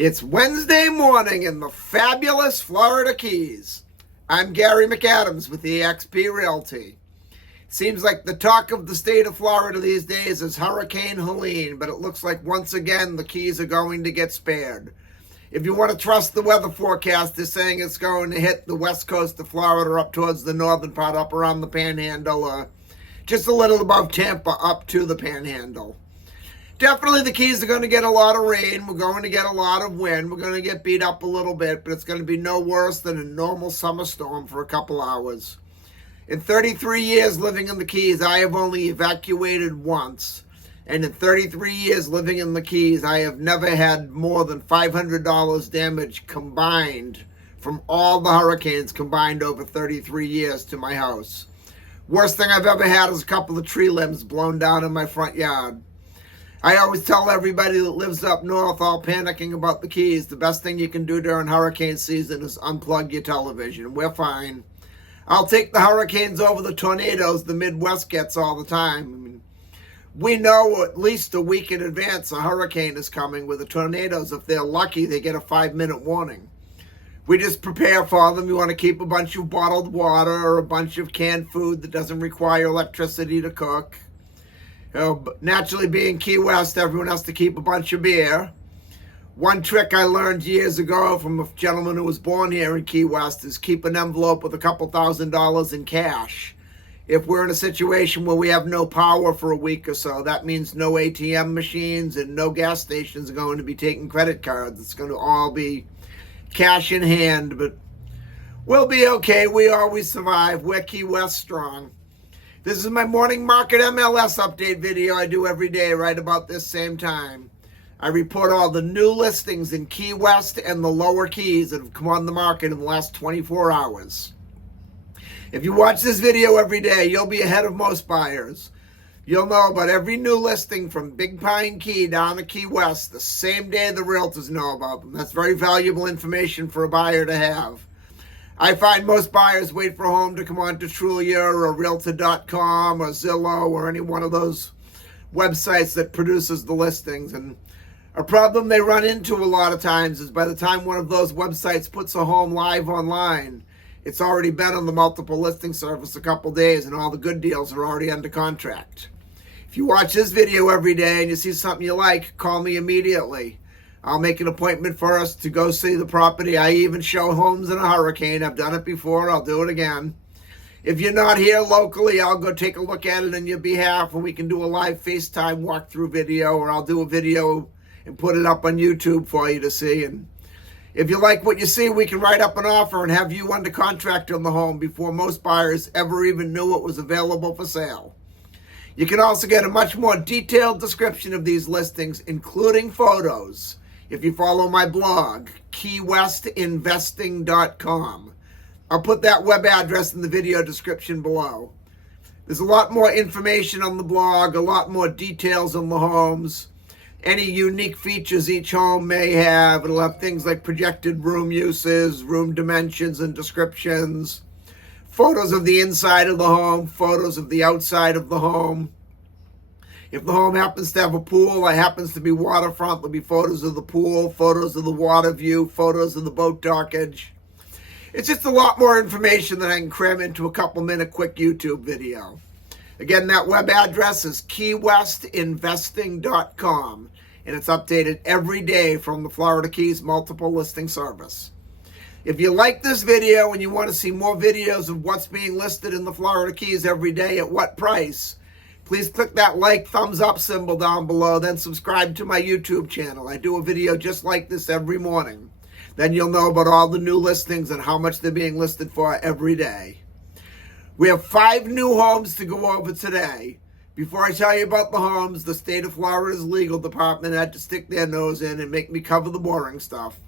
It's Wednesday morning in the fabulous Florida Keys. I'm Gary McAdams with eXp Realty. Seems like the talk of the state of Florida these days is Hurricane Helene, but it looks like once again the Keys are going to get spared. If you want to trust the weather forecast, they're saying it's going to hit the west coast of Florida up towards the northern part, up around the Panhandle, just a little above Tampa up to the Panhandle. Definitely the Keys are going to get a lot of rain. We're going to get a lot of wind. We're going to get beat up a little bit, but it's going to be no worse than a normal summer storm for a couple hours. In 33 years living in the Keys, I have only evacuated once. And in 33 years living in the Keys, I have never had more than $500 damage combined from all the hurricanes combined over 33 years to my house. Worst thing I've ever had is a couple of tree limbs blown down in my front yard. I always tell everybody that lives up north all panicking about the Keys, the best thing you can do during hurricane season is unplug your television. We're fine. I'll take the hurricanes over the tornadoes the Midwest gets all the time. I mean, we know at least a week in advance a hurricane is coming. With the tornadoes, if they're lucky, they get a 5-minute warning. We just prepare for them. You want to keep a bunch of bottled water or a bunch of canned food that doesn't require electricity to cook. Naturally, being Key West, everyone has to keep a bunch of beer. One trick I learned years ago from a gentleman who was born here in Key West is keep an envelope with a couple $1,000s in cash. If we're in a situation where we have no power for a week or so, that means no ATM machines and no gas stations are going to be taking credit cards. It's going to all be cash in hand, but we'll be okay. We always survive. We're Key West strong. This is my morning market MLS update video I do every day right about this same time. I report all the new listings in Key West and the lower Keys that have come on the market in the last 24 hours. If you watch this video every day, you'll be ahead of most buyers. You'll know about every new listing from Big Pine Key down to Key West the same day the realtors know about them. That's very valuable information for a buyer to have. I find most buyers wait for a home to come on to Trulia or Realtor.com or Zillow or any one of those websites that produces the listings. And a problem they run into a lot of times is by the time one of those websites puts a home live online, it's already been on the multiple listing service a couple days and all the good deals are already under contract. If you watch this video every day and you see something you like, call me immediately. I'll make an appointment for us to go see the property. I even show homes in a hurricane. I've done it before. I'll do it again. If you're not here locally, I'll go take a look at it on your behalf, and we can do a live FaceTime walkthrough video, or I'll do a video and put it up on YouTube for you to see. And if you like what you see, we can write up an offer and have you under contract on the home before most buyers ever even knew it was available for sale. You can also get a much more detailed description of these listings, including photos, if you follow my blog, keywestinvesting.com. I'll put that web address in the video description below. There's a lot more information on the blog, a lot more details on the homes, any unique features each home may have. It'll have things like projected room uses, room dimensions and descriptions, photos of the inside of the home, photos of the outside of the home. If the home happens to have a pool, it happens to be waterfront, there'll be photos of the pool, photos of the water view, photos of the boat dockage. It's just a lot more information than I can cram into a couple-minute quick YouTube video. Again, that web address is keywestinvesting.com, and it's updated every day from the Florida Keys multiple listing service. If you like this video and you want to see more videos of what's being listed in the Florida Keys every day at what price, please click that like, thumbs up symbol down below, then subscribe to my YouTube channel. I do a video just like this every morning. Then you'll know about all the new listings and how much they're being listed for every day. We have 5 new homes to go over today. Before I tell you about the homes, the state of Florida's legal department had to stick their nose in and make me cover the boring stuff.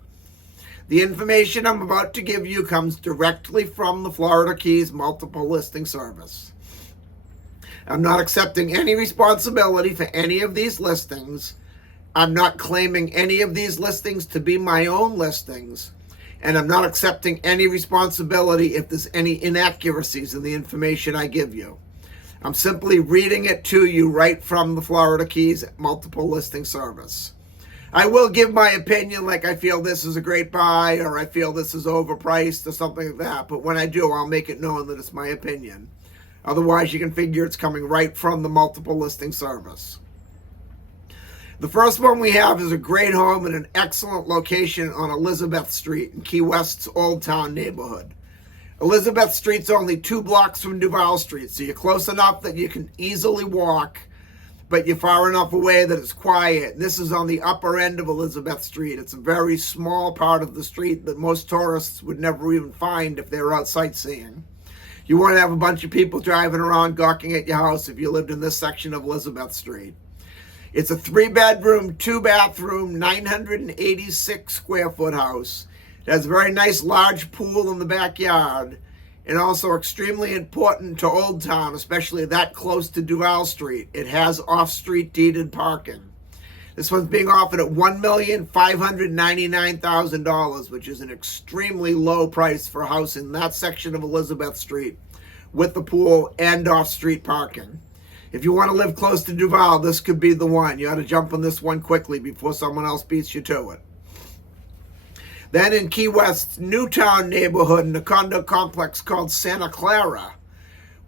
The information I'm about to give you comes directly from the Florida Keys multiple listing service. I'm not accepting any responsibility for any of these listings. I'm not claiming any of these listings to be my own listings. And I'm not accepting any responsibility if there's any inaccuracies in the information I give you. I'm simply reading it to you right from the Florida Keys multiple listing service. I will give my opinion, like I feel this is a great buy or I feel this is overpriced or something like that. But when I do, I'll make it known that it's my opinion. Otherwise, you can figure it's coming right from the multiple listing service. The first one we have is a great home in an excellent location on Elizabeth Street in Key West's Old Town neighborhood. Elizabeth Street's only 2 blocks from Duval Street, so you're close enough that you can easily walk, but you're far enough away that it's quiet. This is on the upper end of Elizabeth Street. It's a very small part of the street that most tourists would never even find if they were out sightseeing. You wouldn't have a bunch of people driving around gawking at your house if you lived in this section of Elizabeth Street. It's a 3-bedroom, 2-bathroom, 986 square foot house. It has a very nice large pool in the backyard, and also extremely important to Old Town, especially that close to Duval Street. It has off-street deeded parking. This one's being offered at $1,599,000, which is an extremely low price for a house in that section of Elizabeth Street with the pool and off-street parking. If you want to live close to Duval, this could be the one. You ought to jump on this one quickly before someone else beats you to it. Then in Key West's Newtown neighborhood in a condo complex called Santa Clara,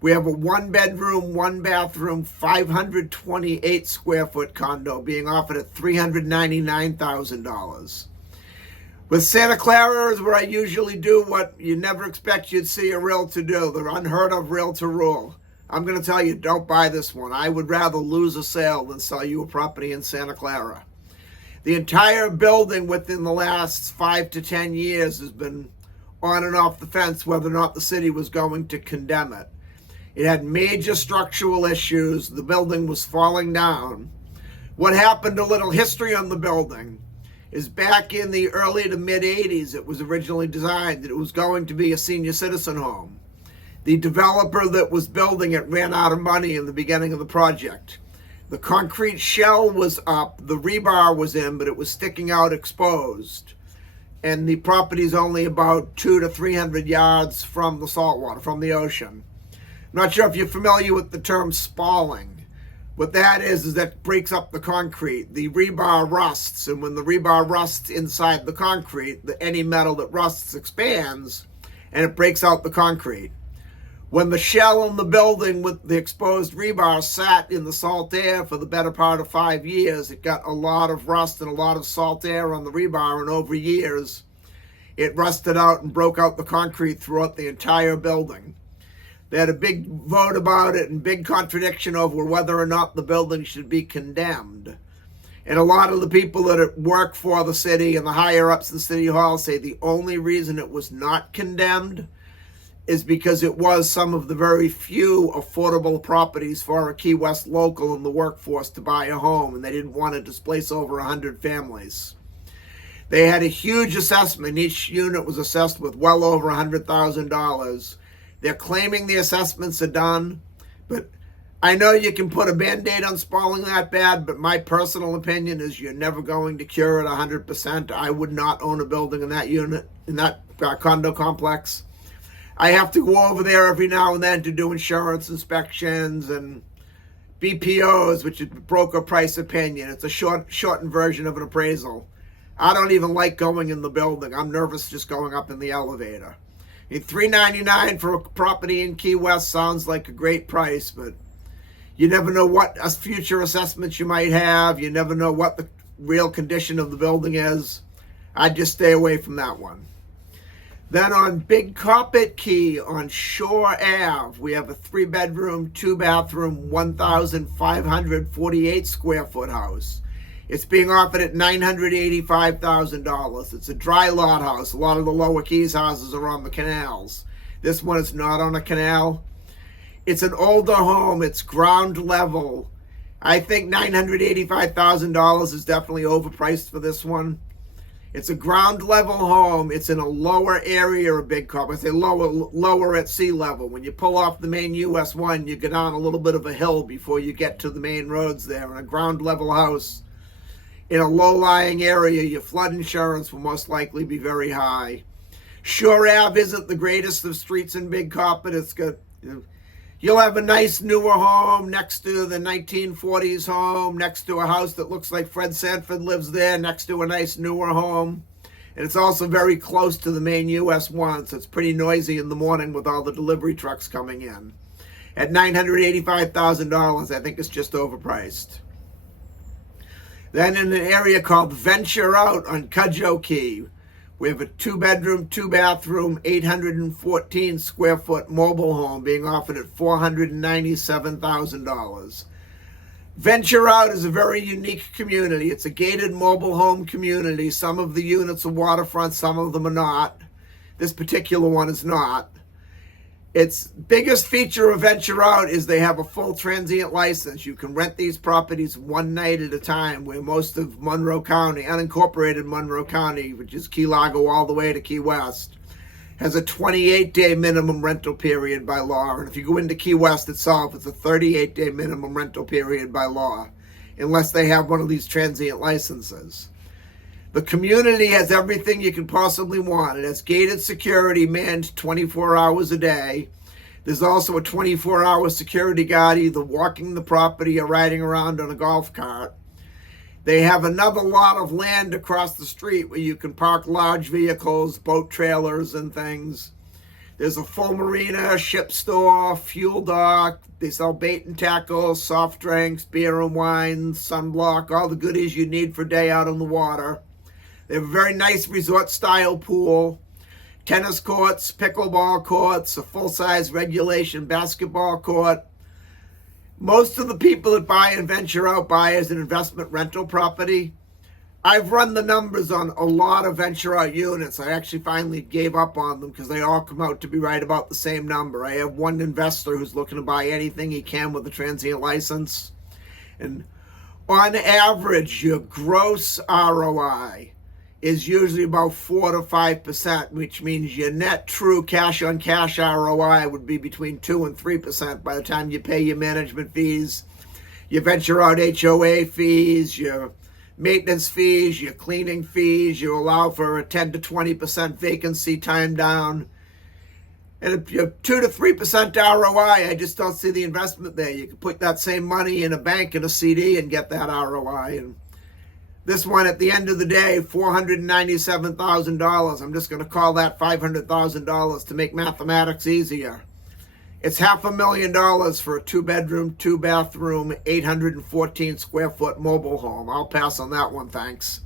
we have a 1-bedroom, 1-bathroom, 528 square foot condo being offered at $399,000. With Santa Clara is where I usually do what you never expect you'd see a realtor do, the unheard of realtor rule. I'm going to tell you, don't buy this one. I would rather lose a sale than sell you a property in Santa Clara. The entire building within the last 5 to 10 years has been on and off the fence whether or not the city was going to condemn it. It had major structural issues. The building was falling down. What happened, a little history on the building, is back in the early to mid 80s, it was originally designed that it was going to be a senior citizen home. The developer that was building it ran out of money in the beginning of the project. The concrete shell was up, the rebar was in, but it was sticking out exposed. And the property's only about 200 to 300 yards from the saltwater, from the ocean. I'm not sure if you're familiar with the term spalling. What that is that breaks up the concrete. The rebar rusts, and when the rebar rusts inside the concrete, any metal that rusts expands, and it breaks out the concrete. When the shell in the building with the exposed rebar sat in the salt air for the better part of 5 years, it got a lot of rust and a lot of salt air on the rebar, and over years, it rusted out and broke out the concrete throughout the entire building. They had a big vote about it and big contradiction over whether or not the building should be condemned. And a lot of the people that work for the city and the higher ups in City Hall say the only reason it was not condemned is because it was some of the very few affordable properties for a Key West local in the workforce to buy a home, and they didn't want to displace over 100 families. They had a huge assessment. Each unit was assessed with well over $100,000. They're claiming the assessments are done, but I know you can put a Band-Aid on spalling that bad, but my personal opinion is you're never going to cure it 100%. I would not own a building in that unit, in that condo complex. I have to go over there every now and then to do insurance inspections and BPOs, which is broker price opinion. It's a shortened version of an appraisal. I don't even like going in the building. I'm nervous just going up in the elevator. I mean, $399 for a property in Key West sounds like a great price, but you never know what future assessments you might have. You never know what the real condition of the building is. I'd just stay away from that one. Then on Big Carpet Key on Shore Ave, we have a 3-bedroom, 2-bathroom, 1,548 square foot house. It's being offered at $985,000. It's a dry lot house. A lot of the Lower Keys houses are on the canals. This one is not on a canal. It's an older home. It's ground level. I think $985,000 is definitely overpriced for this one. It's a ground level home. It's in a lower area of Big Carpet. I say lower at sea level. When you pull off the main US 1, you go down a little bit of a hill before you get to the main roads there. In a ground level house, in a low-lying area, your flood insurance will most likely be very high. Shore Ave isn't the greatest of streets in Big Carpet. It's got, you You'll have a nice newer home next to the 1940s home, next to a house that looks like Fred Sanford lives there, next to a nice newer home. And it's also very close to the main US 1, so it's pretty noisy in the morning with all the delivery trucks coming in. At $985,000, I think it's just overpriced. Then in an area called Venture Out on Cudjoe Key, we have a 2-bedroom, 2-bathroom, 814 square foot mobile home being offered at $497,000. Venture Out is a very unique community. It's a gated mobile home community. Some of the units are waterfront, some of them are not. This particular one is not. Its biggest feature of Venture Out is they have a full transient license. You can rent these properties one night at a time, where most of Monroe County, unincorporated Monroe County, which is Key Largo all the way to Key West, has a 28-day minimum rental period by law. And if you go into Key West itself, it's a 38-day minimum rental period by law, unless they have one of these transient licenses. The community has everything you can possibly want. It has gated security manned 24 hours a day. There's also a 24-hour security guard either walking the property or riding around on a golf cart. They have another lot of land across the street where you can park large vehicles, boat trailers and things. There's a full marina, ship store, fuel dock. They sell bait and tackle, soft drinks, beer and wine, sunblock, all the goodies you need for a day out on the water. They have a very nice resort-style pool, tennis courts, pickleball courts, a full-size regulation basketball court. Most of the people that buy and Venture Out buy as an investment rental property. I've run the numbers on a lot of Venture Out units. I actually finally gave up on them because they all come out to be right about the same number. I have one investor who's looking to buy anything he can with a transient license. And on average, your gross ROI is usually about 4 to 5%, which means your net true cash-on-cash ROI would be between 2 and 3% by the time you pay your management fees, your Venture Out HOA fees, your maintenance fees, your cleaning fees. You allow for a 10 to 20% vacancy time down. And if you're 2 to 3% ROI, I just don't see the investment there. You can put that same money in a bank and a CD and get that ROI. And this one, at the end of the day, $497,000. I'm just going to call that $500,000 to make mathematics easier. It's $500,000 for a 2-bedroom, 2-bathroom, 814 square foot mobile home. I'll pass on that one, thanks.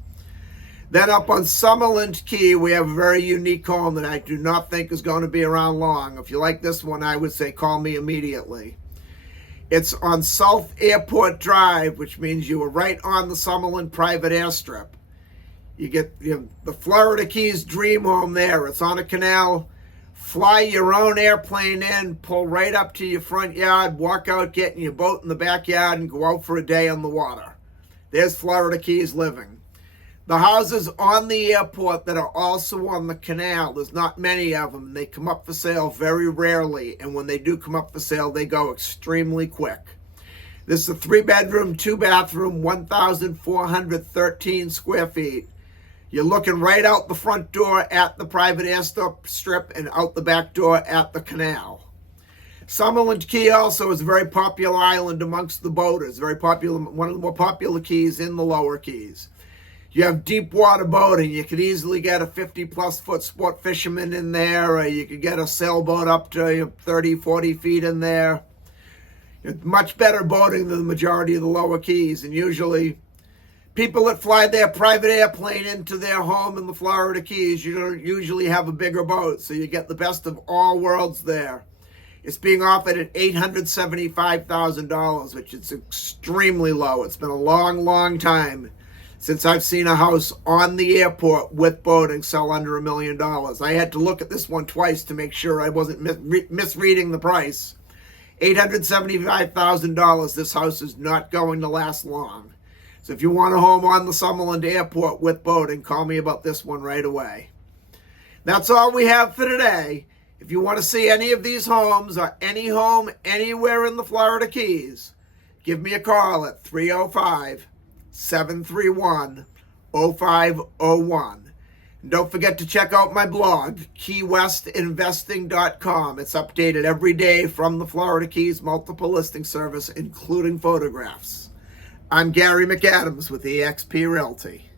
Then up on Summerland Key, we have a very unique home that I do not think is going to be around long. If you like this one, I would say call me immediately. It's on South Airport Drive, which means you are right on the Summerland private airstrip. You get the Florida Keys dream home there. It's on a canal. Fly your own airplane in, pull right up to your front yard, walk out, get in your boat in the backyard, and go out for a day on the water. There's Florida Keys living. The houses on the airport that are also on the canal, there's not many of them. They come up for sale very rarely, and when they do come up for sale, they go extremely quick. This is a 3-bedroom, 2-bathroom, 1,413 square feet. You're looking right out the front door at the private airstrip and out the back door at the canal. Summerland Key also is a very popular island amongst the boaters. Very popular, one of the more popular keys in the lower keys. You have deep water boating. You could easily get a 50-plus foot sport fisherman in there, or you could get a sailboat up to 30, 40 feet in there. It's much better boating than the majority of the lower keys, and usually people that fly their private airplane into their home in the Florida Keys usually have a bigger boat, so you get the best of all worlds there. It's being offered at $875,000, which is extremely low. It's been a long, long time since I've seen a house on the airport with boating sell under $1 million. I had to look at this one twice to make sure I wasn't misreading the price. $875,000. This house is not going to last long. So if you want a home on the Summerland Airport with boating, call me about this one right away. That's all we have for today. If you want to see any of these homes or any home anywhere in the Florida Keys, give me a call at 305-731-0501. And don't forget to check out my blog, keywestinvesting.com. It's updated every day from the Florida Keys multiple listing service, including photographs. I'm Gary McAdams with eXp Realty.